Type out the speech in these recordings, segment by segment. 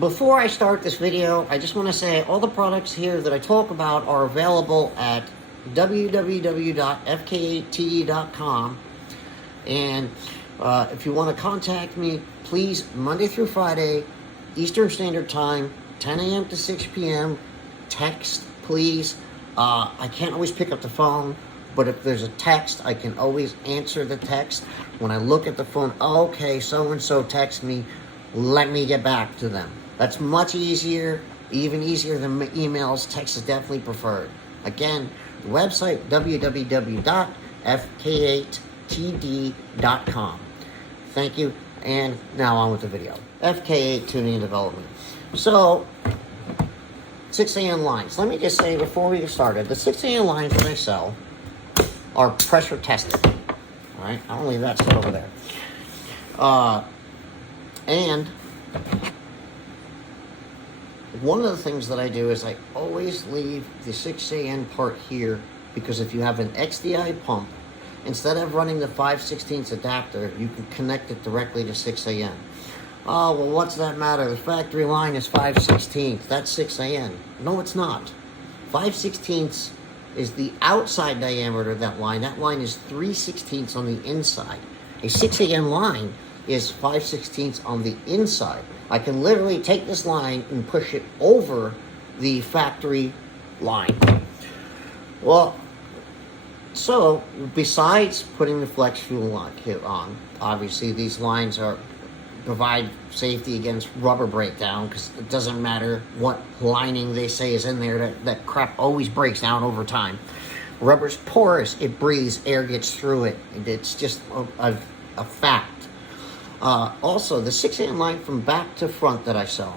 Before I start this video, I just want to say all the products here that I talk about are available at www.fk8te.com. And if you want to contact me, please, Monday through Friday, Eastern Standard Time, 10 a.m. to 6 p.m. Text, please. I can't always pick up the phone, but if there's a text, I can always answer the text. When I look at the phone, okay, so-and-so text me, let me get back to them. That's much easier, even easier than emails. Text is definitely preferred. Again, the website, www.fk8td.com. Thank you, and now on with the video. Fk8 tuning and development. So, 6AN lines. Let me just say before we get started, the 6AN lines that I sell are pressure tested. All right, I'll leave that set over there. And one of the things that I do is I always leave the 6AN part here, because if you have an XDI pump, instead of running the 5/16 adapter, you can connect it directly to 6AN. Oh, well, what's that matter? The factory line is 5/16. That's 6AN. No, it's not. 5/16 is the outside diameter of that line. That line is 3/16 on the inside. A 6AN line is 5/16 on the inside. I can literally take this line and push it over the factory line. Well, so besides putting the flex fuel kit on, obviously these lines provide safety against rubber breakdown, because it doesn't matter what lining they say is in there, that crap always breaks down over time. Rubber's porous, it breathes, air gets through it, and it's just a fact. Also, the 6AN line from back to front that I sell,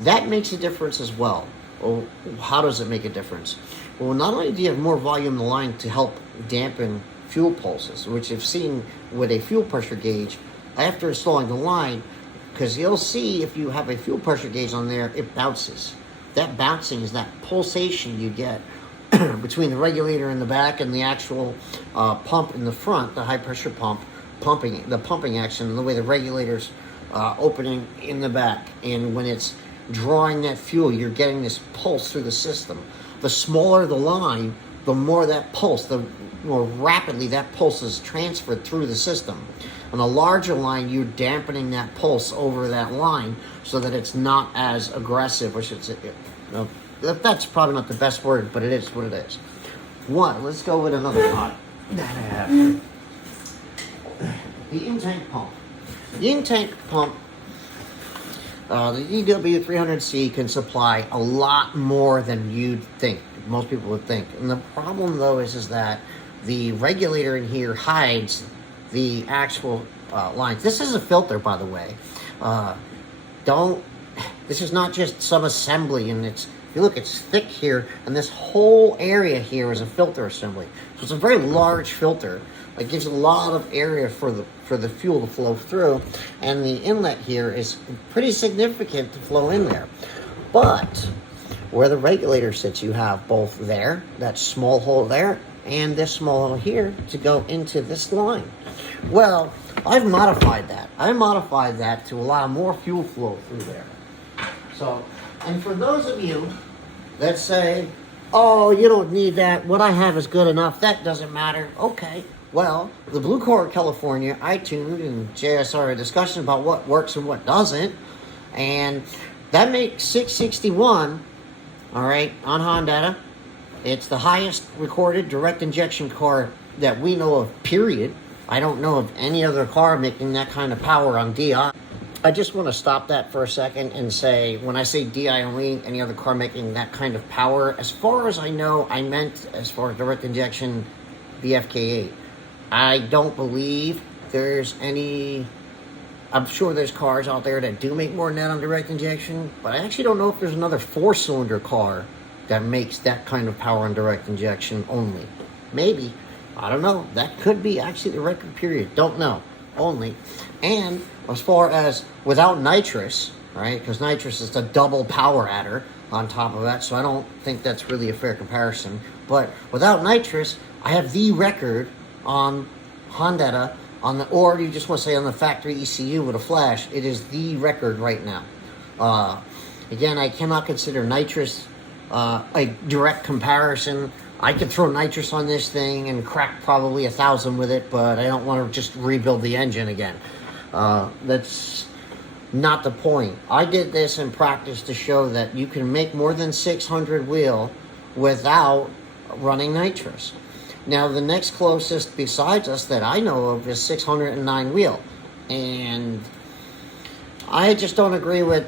that makes a difference as well. Well, how does it make a difference? Well, not only do you have more volume in the line to help dampen fuel pulses, which you've seen with a fuel pressure gauge after installing the line, because you'll see if you have a fuel pressure gauge on there, it bounces. That bouncing is that pulsation you get between the regulator in the back and the actual pump in the front, the high pressure pump, the pumping action, and the way the regulator's opening in the back. And when it's drawing that fuel, you're getting this pulse through the system. The smaller the line, the more that pulse, the more rapidly that pulse is transferred through the system. On a larger line, you're dampening that pulse over that line so that it's not as aggressive, or should say, that's probably not the best word, but it is what it is. Let's go with another one that I have. The in-tank pump. The in-tank pump, the EW300C can supply a lot more than you'd think, most people would think. And the problem, though, is that the regulator in here hides the actual lines. This is a filter, by the way. This is not just some assembly, and if you look, it's thick here, and this whole area here is a filter assembly. So it's a very large filter. It gives a lot of area for the fuel to flow through, and the inlet here is pretty significant to flow in there. But where the regulator sits, you have both there, that small hole there, and this small hole here to go into this line. Well, I've modified that. I modified that to allow more fuel flow through there. So, and for those of you that say, oh, you don't need that, what I have is good enough, that doesn't matter. Okay, well, the Blue Core California, I tuned and JSR a discussion about what works and what doesn't, and that makes 661, all right, on Honda. It's the highest recorded direct injection car that we know of, period. I don't know of any other car making that kind of power on DI. I just want to stop that for a second and say, when I say DI only, any other car making that kind of power, as far as I know, I meant as far as direct injection, the Fk8. I don't believe there's any, I'm sure there's cars out there that do make more than that on direct injection, but I actually don't know if there's another 4-cylinder car that makes that kind of power on direct injection only. Maybe. I don't know. That could be actually the record, period. Don't know. Only. And as far as without nitrous, right, because nitrous is a double power adder on top of that, so I don't think that's really a fair comparison. But without nitrous, I have the record on Honda, or you just want to say on the factory ECU with a flash, it is the record right now. Again, I cannot consider nitrous a direct comparison. I could throw nitrous on this thing and crack probably 1,000 with it, but I don't want to just rebuild the engine again. That's not the point. I did this in practice to show that you can make more than 600 wheel without running nitrous. Now, the next closest besides us that I know of is 609 wheel, and I just don't agree with.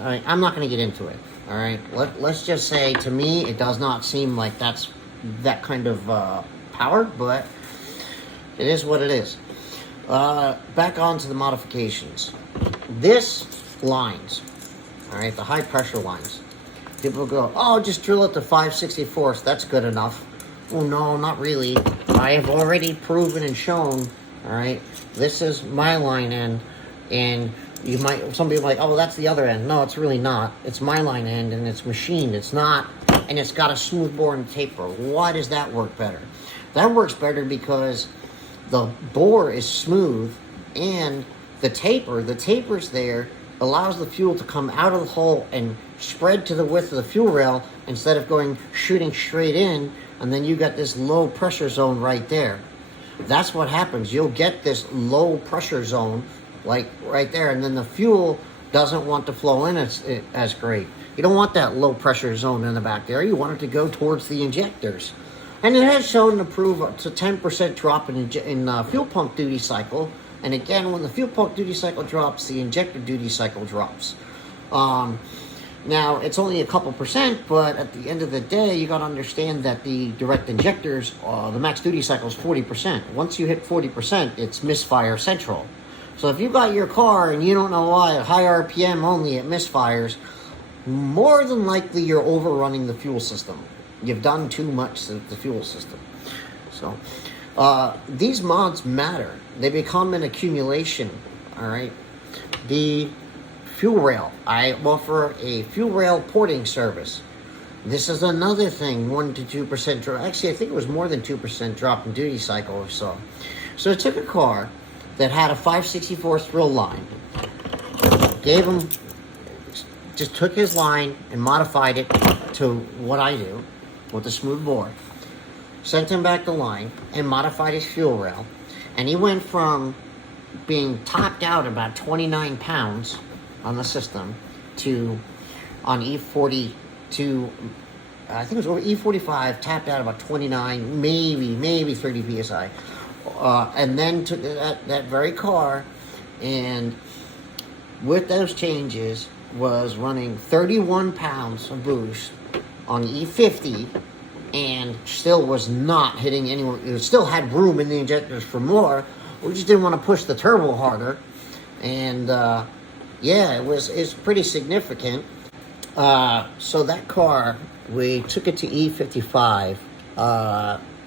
I'm not going to get into it. All right, let's just say, to me, it does not seem like that's that kind of power, but it is what it is. Back on to the modifications. This lines, all right, the high pressure lines. People go, oh, just drill it to 5/64. That's good enough. Oh, no, not really. I have already proven and shown, all right, this is my line end, and somebody like, oh, that's the other end. No, it's really not. It's my line end, and it's machined. It's not, and it's got a smooth bore and taper. Why does that work better? That works better because the bore is smooth, and the taper's there, allows the fuel to come out of the hole and spread to the width of the fuel rail instead of shooting straight in, and then you got this low pressure zone right there. That's what happens. You'll get this low pressure zone like right there, and then the fuel doesn't want to flow in as great. You don't want that low pressure zone in the back there. You want it to go towards the injectors. And it has shown to prove up to 10% drop in fuel pump duty cycle. And again, when the fuel pump duty cycle drops, the injector duty cycle drops. Now, it's only a couple percent, but at the end of the day, you got to understand that the direct injectors, the max duty cycle is 40%. Once you hit 40%, it's misfire central. So if you got your car and you don't know why, at high RPM only, it misfires, more than likely you're overrunning the fuel system. You've done too much to the fuel system. So these mods matter. They become an accumulation, all right? The fuel rail. I offer a fuel rail porting service. This is another thing, 1 to 2% drop. Actually, I think it was more than 2% drop in duty cycle or so. So I took a car that had a 5/64 thrill line, just took his line and modified it to what I do with a smooth bore, sent him back the line and modified his fuel rail, and he went from being topped out about 29 pounds on the system to on E40 to I think it was over E45, tapped out about 29, maybe 30 psi. And then took that very car, and with those changes was running 31 pounds of boost on E50, and still was not hitting anywhere. It still had room in the injectors for more. We just didn't want to push the turbo harder, and yeah, it's pretty significant. So that car, we took it to E55.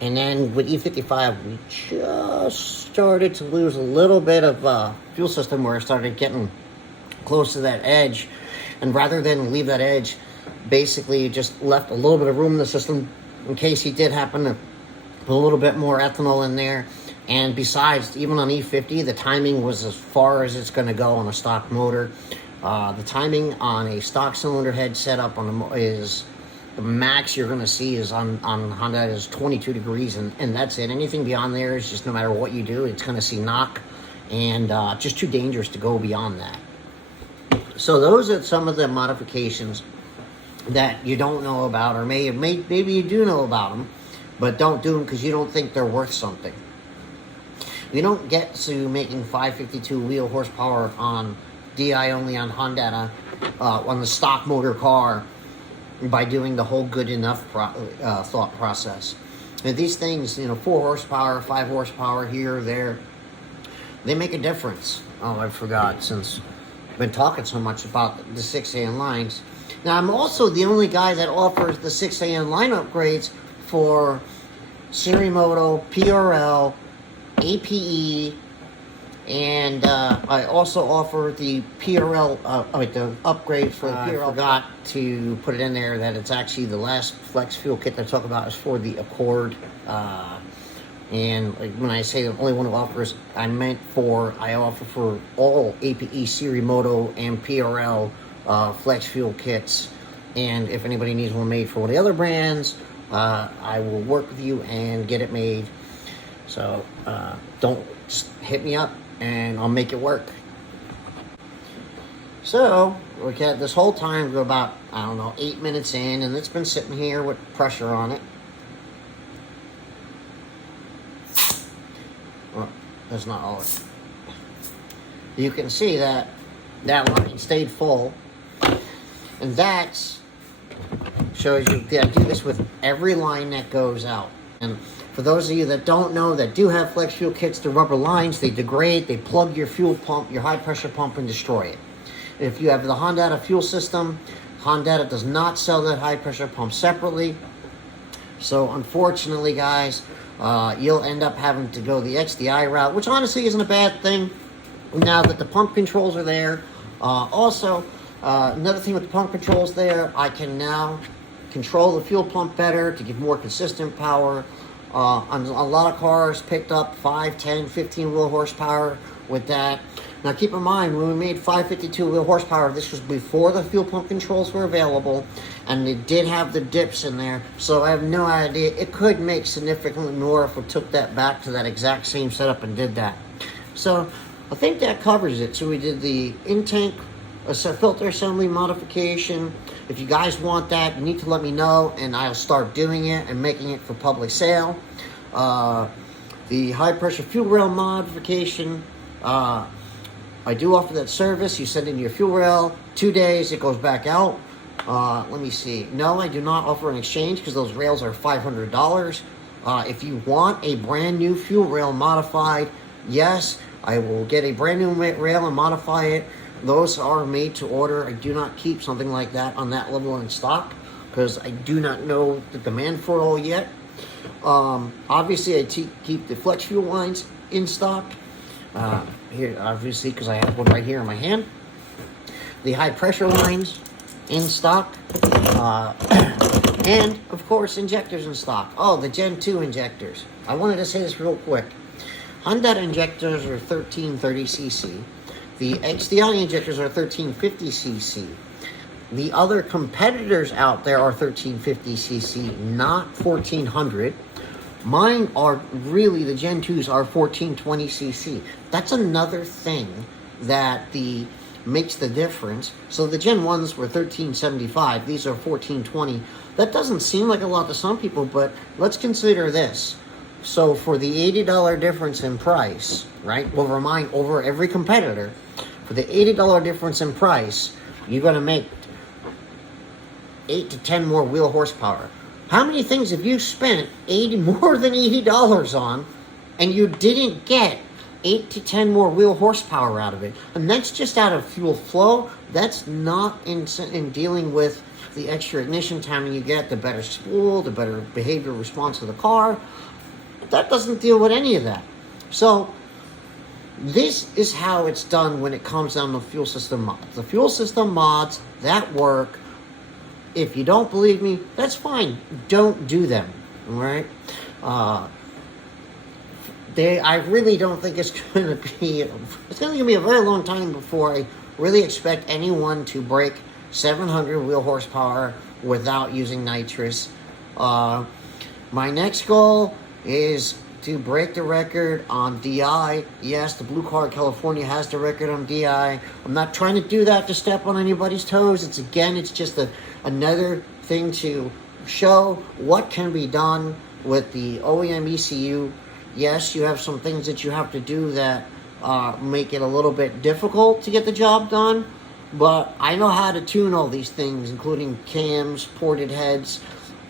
And then with E55, we just started to lose a little bit of fuel system where it started getting close to that edge. And rather than leave that edge, basically just left a little bit of room in the system in case he did happen to put a little bit more ethanol in there. And besides, even on E50, the timing was as far as it's going to go on a stock motor. The timing on a stock cylinder head setup is... the max you're going to see is on Honda is 22 degrees, and that's it. Anything beyond there is just, no matter what you do, it's going to see knock, and just too dangerous to go beyond that. So those are some of the modifications that you don't know about, or maybe you do know about them, but don't do them because you don't think they're worth something. You don't get to making 552 wheel horsepower on DI only on Honda on the stock motor car by doing the whole good enough thought process. And these things, 4 horsepower, 5 horsepower here or there, they make a difference. Oh, I forgot, since I've been talking so much about the 6AN lines. Now, I'm also the only guy that offers the 6AN line upgrades for Serimoto, PRL, APE, and I also offer the PRL, the upgrade for the PRL. I forgot to put it in there that it's actually the last flex fuel kit that I talk about is for the Accord And like, when I say the only one who offers, I offer for all APE, Moto, and PRL flex fuel kits. And if anybody needs one made for one of the other brands, I will work with you and get it made. So don't just hit me up and I'll make it work. So we had this whole time go about, I don't know, 8 minutes in, and it's been sitting here with pressure on it. Well, that's not all it. You can see that line stayed full, and that's shows you that I do this with every line that goes out. And for those of you that don't know, that do have flex fuel kits, the rubber lines, they degrade, they plug your fuel pump, your high pressure pump, and destroy it. If you have the Honda fuel system, Honda does not sell that high pressure pump separately. So unfortunately, guys, you'll end up having to go the XDI route, which honestly isn't a bad thing now that the pump controls are there. Also, another thing with the pump controls there, I can now control the fuel pump better to give more consistent power. On a lot of cars picked up 5, 10, 15 wheel horsepower with that. Now keep in mind, when we made 552 wheel horsepower, this was before the fuel pump controls were available, and it did have the dips in there, so I have no idea. It could make significantly more if we took that back to that exact same setup and did that. So I think that covers it. So we did the in-tank filter assembly modification. If you guys want that, you need to let me know, and I'll start doing it and making it for public sale. The high pressure fuel rail modification, I do offer that service. You send in your fuel rail, 2 days, it goes back out. Let me see. No, I do not offer an exchange because those rails are $500. If you want a brand new fuel rail modified, yes, I will get a brand new rail and modify it. Those are made to order. I do not keep something like that on that level in stock because I do not know the demand for it all yet. Obviously, I keep the flex fuel lines in stock. Here, obviously, because I have one right here in my hand. The high pressure lines in stock. And, of course, injectors in stock. Oh, the Gen 2 injectors. I wanted to say this real quick. Honda injectors are 1330cc. The XDI injectors are 1350cc. The other competitors out there are 1350cc, not 1400. Mine are really, the Gen 2s are 1420cc. That's another thing that makes the difference. So the Gen 1s were 1375. These are 1420. That doesn't seem like a lot to some people, but let's consider this. So for the $80 difference in price, right, over every competitor, for the $80 difference in price, you're going to make 8 to 10 more wheel horsepower. How many things have you spent more than $80 on, and you didn't get 8 to 10 more wheel horsepower out of it? And that's just out of fuel flow. That's not in dealing with the extra ignition timing you get, the better spool, the better behavior response of the car. That doesn't deal with any of that. So this is how it's done when it comes down to fuel system mods. The fuel system mods that work. If you don't believe me, that's fine. Don't do them, all right? I really don't think it's going to be a very long time before I really expect anyone to break 700 wheel horsepower without using nitrous. My next goal is to break the record on DI. Yes, the Blue Car California has the record on DI. I'm not trying to do that to step on anybody's toes. It's just another thing to show what can be done with the OEM ECU. Yes, you have some things that you have to do that make it a little bit difficult to get the job done, but I know how to tune all these things, including cams, ported heads,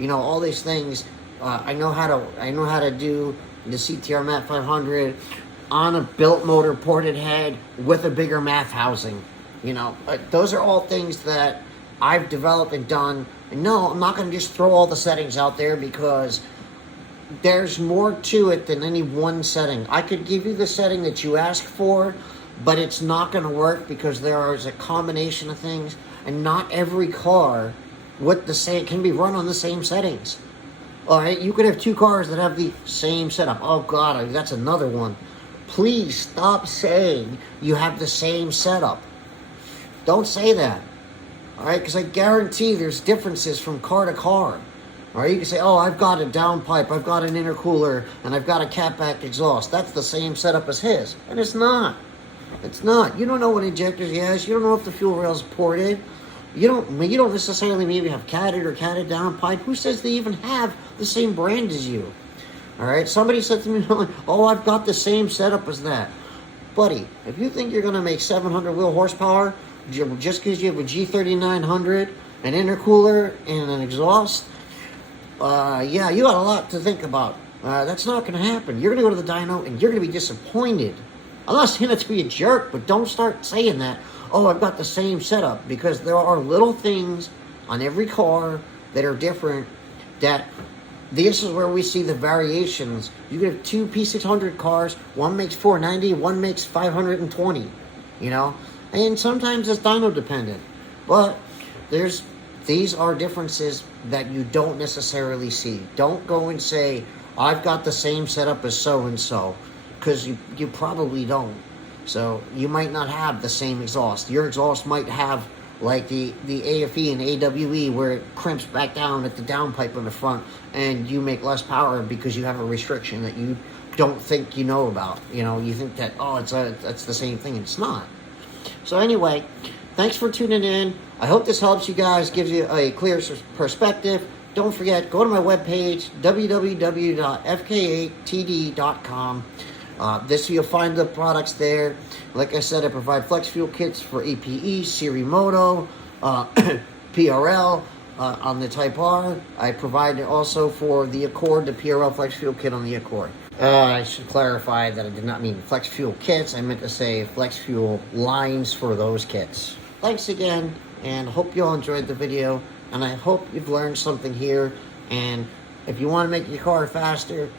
all these things. I know how to do the CTR MAT 500 on a built motor ported head with a bigger MAF housing. Those are all things that I've developed and done. And no, I'm not going to just throw all the settings out there because there's more to it than any one setting. I could give you the setting that you ask for, but it's not going to work because there is a combination of things, and not every car can be run on the same settings. All right, you could have two cars that have the same setup. Oh God, that's another one. Please stop saying you have the same setup. Don't say that. All right, because I guarantee there's differences from car to car. All right, you can say, oh, I've got a downpipe, I've got an intercooler, and I've got a catback exhaust. That's the same setup as his. And it's not. It's not. You don't know what injectors he has. You don't know if the fuel rail's ported. You don't necessarily maybe have catted or catted downpipe. Who says they even have the same brand as you? All right, somebody said to me, oh, I've got the same setup as that. Buddy, if you think you're going to make 700 wheel horsepower just because you have a G3900, an intercooler, and an exhaust, yeah, you got a lot to think about. That's not going to happen. You're going to go to the dyno and you're going to be disappointed. I'm not saying it to be a jerk, but don't start saying that, oh, I've got the same setup, because there are little things on every car that are different. That this is where we see the variations. You get two P600 cars, one makes 490, one makes 520, you know? And sometimes it's dyno dependent. But these are differences that you don't necessarily see. Don't go and say, I've got the same setup as so-and-so, because you probably don't. So you might not have the same exhaust. Your exhaust might have like the AFE and AWE where it crimps back down at the downpipe on the front, and you make less power because you have a restriction that you don't think you know about. You know, you think that, oh, it's the same thing, and it's not. So anyway, thanks for tuning in. I hope this helps you guys, gives you a clear perspective. Don't forget, go to my webpage, www.fk8td.com. You'll find the products there. Like I said, I provide flex fuel kits for APE, Moto, PRL on the Type R. I provide it also for the Accord, the PRL flex fuel kit on the Accord. I should clarify that I did not mean flex fuel kits. I meant to say flex fuel lines for those kits. Thanks again, and hope you all enjoyed the video, and I hope you've learned something here. And if you want to make your car faster,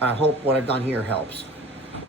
I hope what I've done here helps.